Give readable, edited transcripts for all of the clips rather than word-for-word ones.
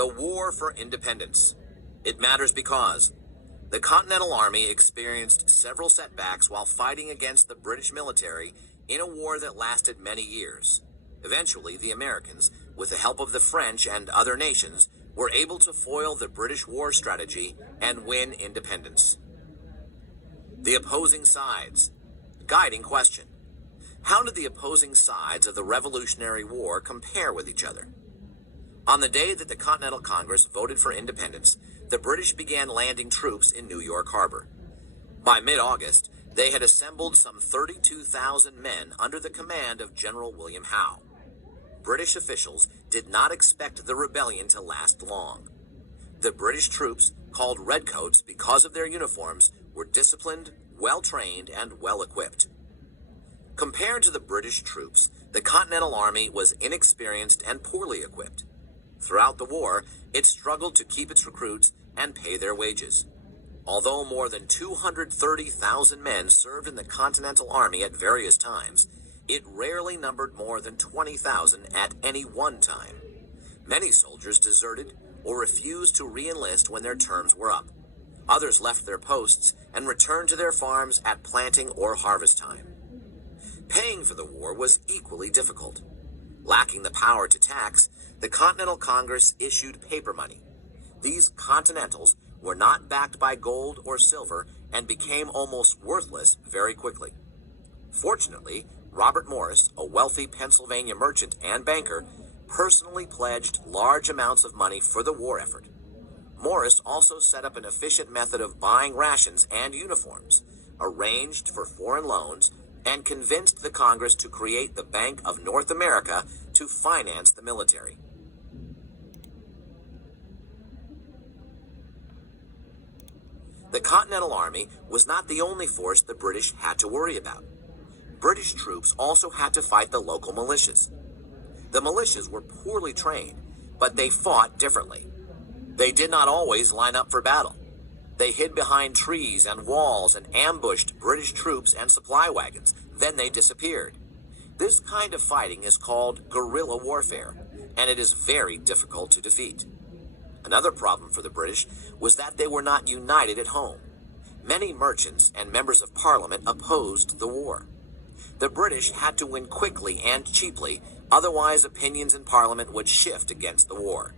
The War for Independence. It matters because the Continental Army experienced several setbacks while fighting against the British military in a war that lasted many years. Eventually, the Americans, with the help of the French and other nations, were able to foil the British war strategy and win independence. The opposing sides. Guiding question. How did the opposing sides of the Revolutionary War compare with each other? On the day that the Continental Congress voted for independence, the British began landing troops in New York Harbor. By mid-August, they had assembled some 32,000 men under the command of General William Howe. British officials did not expect the rebellion to last long. The British troops, called Redcoats because of their uniforms, were disciplined, well-trained, and well-equipped. Compared to the British troops, the Continental Army was inexperienced and poorly equipped. Throughout the war, it struggled to keep its recruits and pay their wages. Although more than 230,000 men served in the Continental Army at various times, it rarely numbered more than 20,000 at any one time. Many soldiers deserted or refused to re-enlist when their terms were up. Others left their posts and returned to their farms at planting or harvest time. Paying for the war was equally difficult. Lacking the power to tax, the Continental Congress issued paper money. These Continentals were not backed by gold or silver and became almost worthless very quickly. Fortunately, Robert Morris, a wealthy Pennsylvania merchant and banker, personally pledged large amounts of money for the war effort. Morris also set up an efficient method of buying rations and uniforms, arranged for foreign loans, and convinced the Congress to create the Bank of North America to finance the military. The Continental Army was not the only force the British had to worry about. British troops also had to fight the local militias. The militias were poorly trained, but they fought differently. They did not always line up for battle. They hid behind trees and walls and ambushed British troops and supply wagons. Then they disappeared. This kind of fighting is called guerrilla warfare, and it is very difficult to defeat. Another problem for the British was that they were not united at home. Many merchants and members of Parliament opposed the war. The British had to win quickly and cheaply, otherwise opinions in Parliament would shift against the war.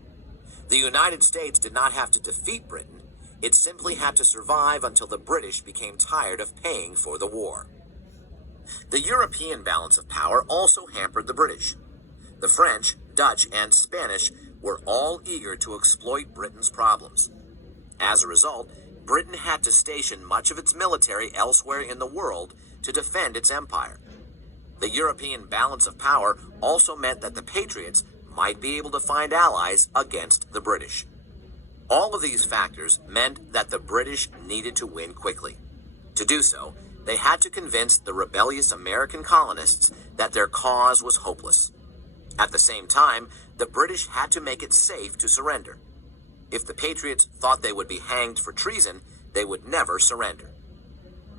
The United States did not have to defeat Britain. It simply had to survive until the British became tired of paying for the war. The European balance of power also hampered the British. The French, Dutch, and Spanish were all eager to exploit Britain's problems. As a result, Britain had to station much of its military elsewhere in the world to defend its empire. The European balance of power also meant that the Patriots might be able to find allies against the British. All of these factors meant that the British needed to win quickly. To do so, they had to convince the rebellious American colonists that their cause was hopeless. At the same time, the British had to make it safe to surrender. If the Patriots thought they would be hanged for treason, they would never surrender.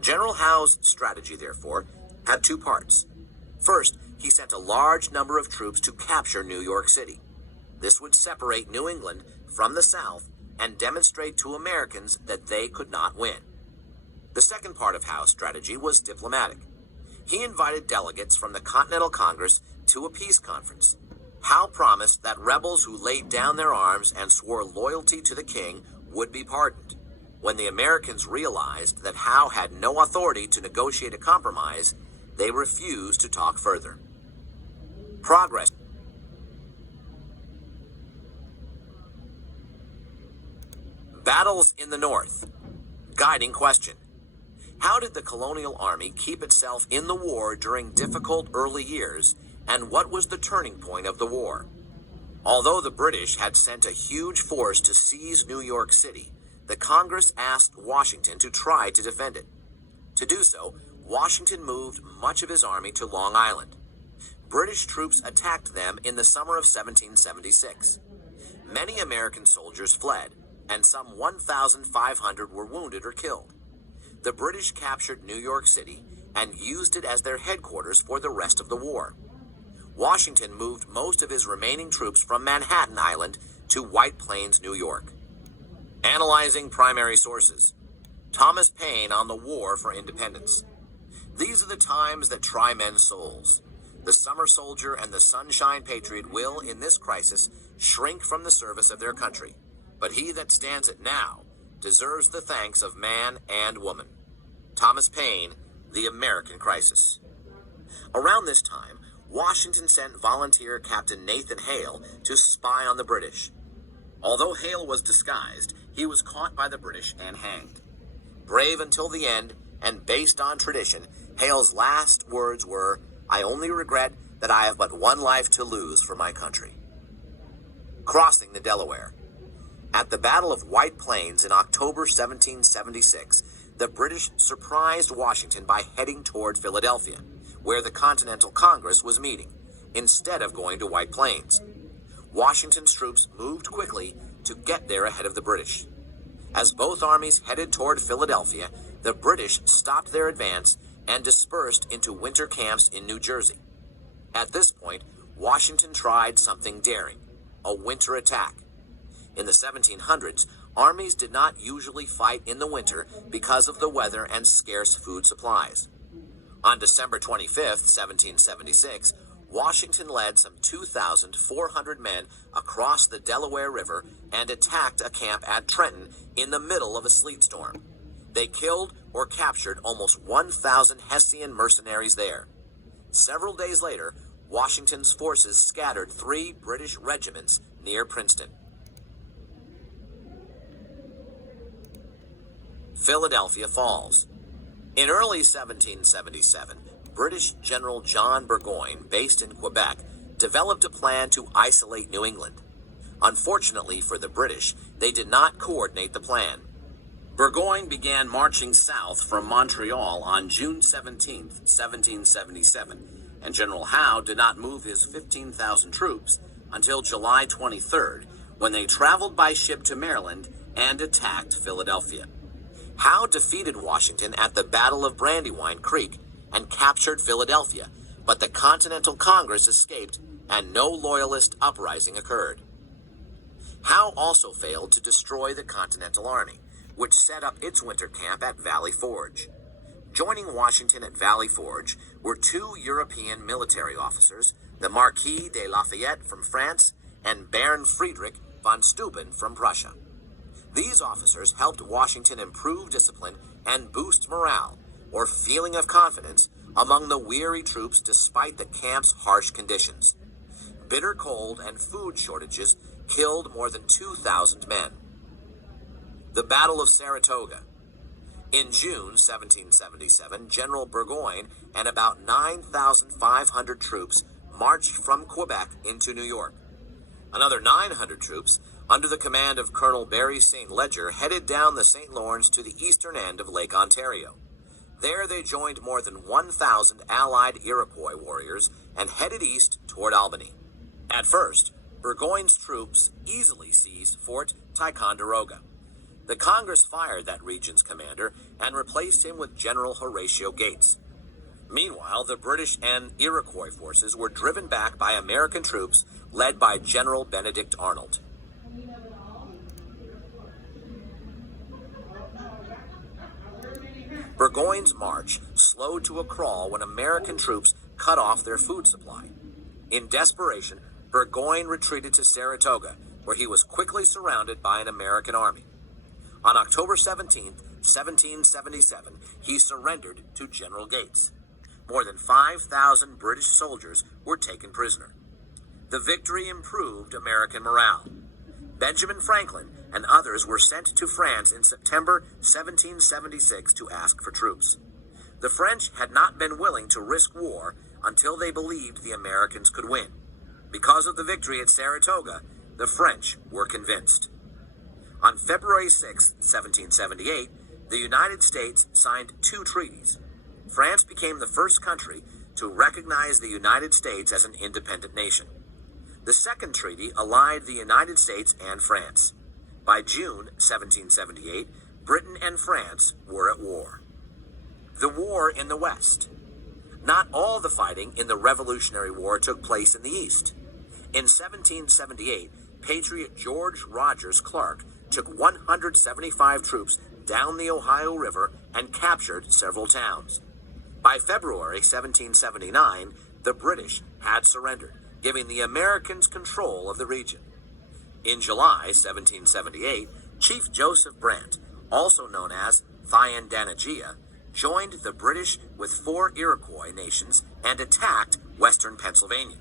General Howe's strategy, therefore, had two parts. First, he sent a large number of troops to capture New York City. This would separate New England from the South and demonstrate to Americans that they could not win. The second part of Howe's strategy was diplomatic. He invited delegates from the Continental Congress to a peace conference. Howe promised that rebels who laid down their arms and swore loyalty to the king would be pardoned. When the Americans realized that Howe had no authority to negotiate a compromise, they refused to talk further. Progress. Battles in the North. Guiding question. How did the colonial army keep itself in the war during difficult early years, and what was the turning point of the war? Although the British had sent a huge force to seize New York City, the Congress asked Washington to try to defend it. To do so, Washington moved much of his army to Long Island. British troops attacked them in the summer of 1776. Many American soldiers fled, and some 1,500 were wounded or killed. The British captured New York City and used it as their headquarters for the rest of the war. Washington moved most of his remaining troops from Manhattan Island to White Plains, New York. Analyzing primary sources. Thomas Paine on the War for Independence. These are the times that try men's souls. The summer soldier and the sunshine patriot will, in this crisis, shrink from the service of their country. But he that stands it now deserves the thanks of man and woman. Thomas Paine, The American Crisis. Around this time, Washington sent volunteer Captain Nathan Hale to spy on the British. Although Hale was disguised, he was caught by the British and hanged. Brave until the end, and based on tradition, Hale's last words were, "I only regret that I have but one life to lose for my country." Crossing the Delaware. At the Battle of White Plains in October 1776, the British surprised Washington by heading toward Philadelphia, where the Continental Congress was meeting, instead of going to White Plains. Washington's troops moved quickly to get there ahead of the British. As both armies headed toward Philadelphia, the British stopped their advance and dispersed into winter camps in New Jersey. At this point, Washington tried something daring, a winter attack. In the 1700s, armies did not usually fight in the winter because of the weather and scarce food supplies. On December 25, 1776, Washington led some 2,400 men across the Delaware River and attacked a camp at Trenton in the middle of a sleet storm. They killed or captured almost 1,000 Hessian mercenaries there. Several days later, Washington's forces scattered 3 British regiments near Princeton. Philadelphia falls. In early 1777, British General John Burgoyne, based in Quebec, developed a plan to isolate New England. Unfortunately for the British, they did not coordinate the plan. Burgoyne began marching south from Montreal on June 17, 1777, and General Howe did not move his 15,000 troops until July 23rd, when they traveled by ship to Maryland and attacked Philadelphia. Howe defeated Washington at the Battle of Brandywine Creek and captured Philadelphia, but the Continental Congress escaped and no Loyalist uprising occurred. Howe also failed to destroy the Continental Army, which set up its winter camp at Valley Forge. Joining Washington at Valley Forge were 2 European military officers, the Marquis de Lafayette from France and Baron Friedrich von Steuben from Prussia. These officers helped Washington improve discipline and boost morale, or feeling of confidence, among the weary troops despite the camp's harsh conditions. Bitter cold and food shortages killed more than 2,000 men. The Battle of Saratoga. In June 1777, General Burgoyne and about 9,500 troops marched from Quebec into New York. Another 900 troops, under the command of Colonel Barry St. Leger, headed down the St. Lawrence to the eastern end of Lake Ontario. There they joined more than 1,000 allied Iroquois warriors and headed east toward Albany. At first, Burgoyne's troops easily seized Fort Ticonderoga. The Congress fired that region's commander and replaced him with General Horatio Gates. Meanwhile, the British and Iroquois forces were driven back by American troops led by General Benedict Arnold. Burgoyne's march slowed to a crawl when American troops cut off their food supply. In desperation, Burgoyne retreated to Saratoga, where he was quickly surrounded by an American army. On October 17, 1777, he surrendered to General Gates. More than 5,000 British soldiers were taken prisoner. The victory improved American morale. Benjamin Franklin and others were sent to France in September 1776 to ask for troops. The French had not been willing to risk war until they believed the Americans could win. Because of the victory at Saratoga, the French were convinced. On February 6, 1778, the United States signed 2 treaties. France became the first country to recognize the United States as an independent nation. The second treaty allied the United States and France. By June 1778, Britain and France were at war. The war in the West. Not all the fighting in the Revolutionary War took place in the East. In 1778, Patriot George Rogers Clark took 175 troops down the Ohio River and captured several towns. By February 1779, the British had surrendered, giving the Americans control of the region. In July 1778, Chief Joseph Brant, also known as Thayendanegea, joined the British with 4 Iroquois nations and attacked western Pennsylvania.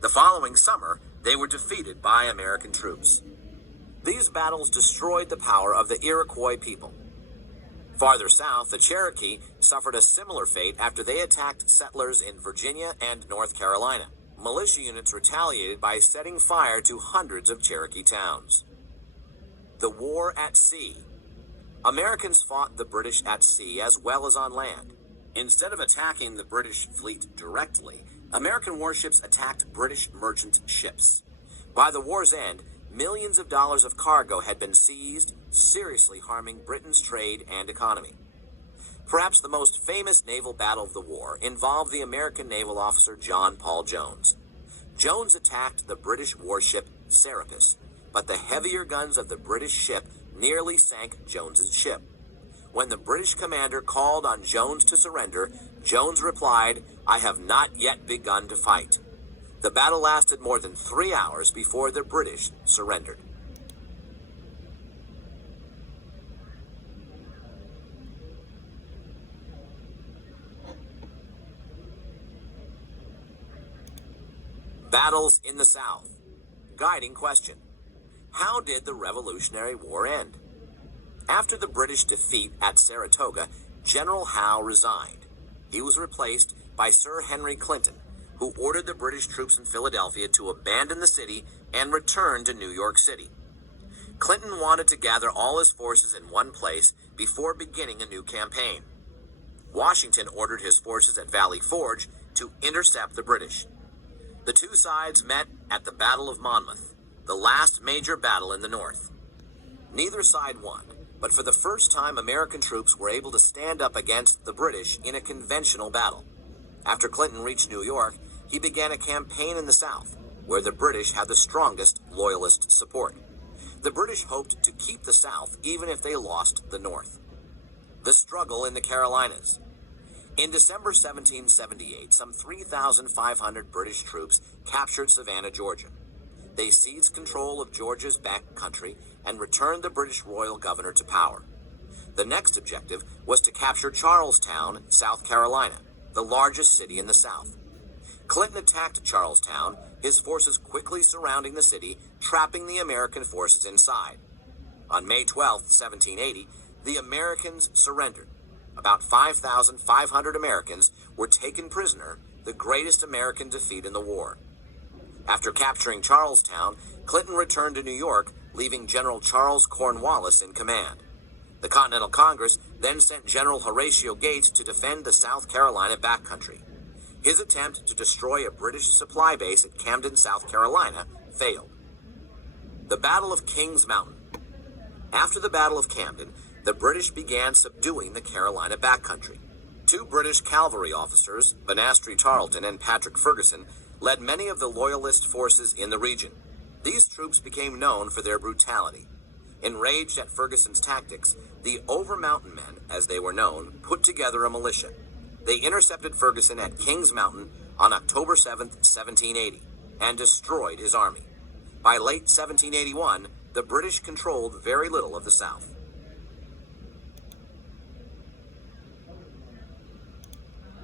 The following summer, they were defeated by American troops. These battles destroyed the power of the Iroquois people. Farther south, the Cherokee suffered a similar fate after they attacked settlers in Virginia and North Carolina. Militia units retaliated by setting fire to hundreds of Cherokee towns. The War at Sea. Americans fought the British at sea as well as on land. Instead of attacking the British fleet directly, American warships attacked British merchant ships. By the war's end, millions of dollars of cargo had been seized, seriously harming Britain's trade and economy. Perhaps the most famous naval battle of the war involved the American naval officer John Paul Jones. Jones attacked the British warship Serapis, but the heavier guns of the British ship nearly sank Jones's ship. When the British commander called on Jones to surrender, Jones replied, "I have not yet begun to fight." The battle lasted more than 3 hours before the British surrendered. Battles in the South. Guiding question: how did the Revolutionary War end? After the British defeat at Saratoga, General Howe resigned. He was replaced by Sir Henry Clinton, who ordered the British troops in Philadelphia to abandon the city and return to New York City. Clinton wanted to gather all his forces in one place before beginning a new campaign. Washington ordered his forces at Valley Forge to intercept the British. The two sides met at the Battle of Monmouth, the last major battle in the North. Neither side won, but for the first time American troops were able to stand up against the British in a conventional battle. After Clinton reached New York, he began a campaign in the South, where the British had the strongest Loyalist support. The British hoped to keep the South even if they lost the North. The struggle in the Carolinas. In December 1778, some 3,500 British troops captured Savannah, Georgia. They seized control of Georgia's back country and returned the British royal governor to power. The next objective was to capture Charlestown, South Carolina, the largest city in the South. Clinton attacked Charlestown, his forces quickly surrounding the city, trapping the American forces inside. On May 12, 1780, the Americans surrendered. About 5,500 Americans were taken prisoner, the greatest American defeat in the war. After capturing Charlestown, Clinton returned to New York, leaving General Charles Cornwallis in command. The Continental Congress then sent General Horatio Gates to defend the South Carolina backcountry. His attempt to destroy a British supply base at Camden, South Carolina, failed. The Battle of Kings Mountain. After the Battle of Camden, the British began subduing the Carolina backcountry. 2 British cavalry officers, Banastre Tarleton and Patrick Ferguson, led many of the Loyalist forces in the region. These troops became known for their brutality. Enraged at Ferguson's tactics, the Over Mountain Men, as they were known, put together a militia. They intercepted Ferguson at Kings Mountain on October 7, 1780, and destroyed his army. By late 1781, the British controlled very little of the South.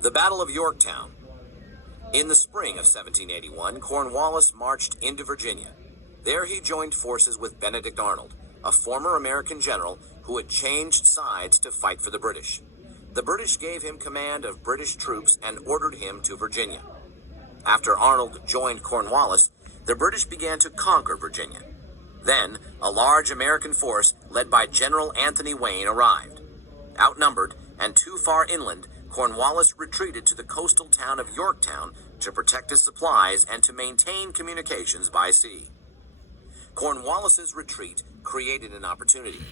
The Battle of Yorktown. In the spring of 1781, Cornwallis marched into Virginia. There he joined forces with Benedict Arnold, a former American general who had changed sides to fight for the British. The British gave him command of British troops and ordered him to Virginia. After Arnold joined Cornwallis, the British began to conquer Virginia. Then, a large American force led by General Anthony Wayne arrived. Outnumbered and too far inland, Cornwallis retreated to the coastal town of Yorktown to protect his supplies and to maintain communications by sea. Cornwallis's retreat created an opportunity.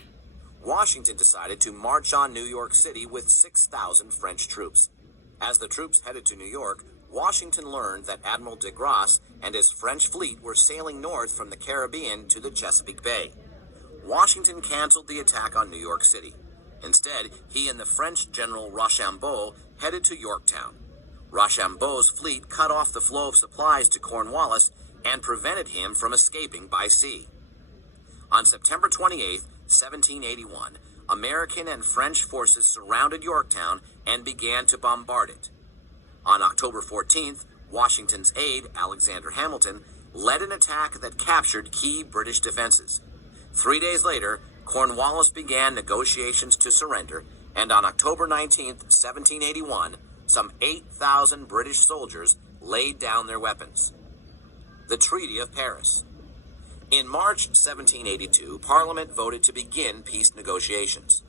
Washington decided to march on New York City with 6,000 French troops. As the troops headed to New York, Washington learned that Admiral de Grasse and his French fleet were sailing north from the Caribbean to the Chesapeake Bay. Washington canceled the attack on New York City. Instead, he and the French General Rochambeau headed to Yorktown. Rochambeau's fleet cut off the flow of supplies to Cornwallis and prevented him from escaping by sea. On September 28, 1781, American and French forces surrounded Yorktown and began to bombard it. On October 14th, Washington's aide, Alexander Hamilton, led an attack that captured key British defenses. 3 days later, Cornwallis began negotiations to surrender, and on October 19, 1781, some 8,000 British soldiers laid down their weapons. The Treaty of Paris. In March 1782, Parliament voted to begin peace negotiations.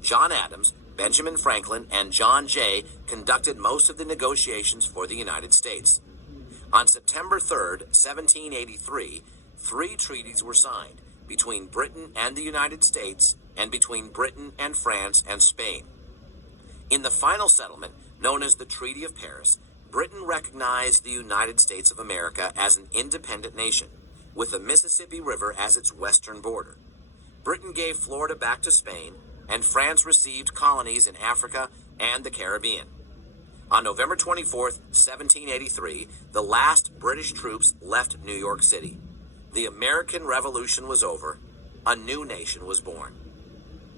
John Adams, Benjamin Franklin, and John Jay conducted most of the negotiations for the United States. On September 3, 1783, 3 treaties were signed between Britain and the United States and between Britain and France and Spain. In the final settlement, known as the Treaty of Paris, Britain recognized the United States of America as an independent nation, with the Mississippi River as its western border. Britain gave Florida back to Spain, and France received colonies in Africa and the Caribbean. On November 24, 1783, the last British troops left New York City. The American Revolution was over. A new nation was born.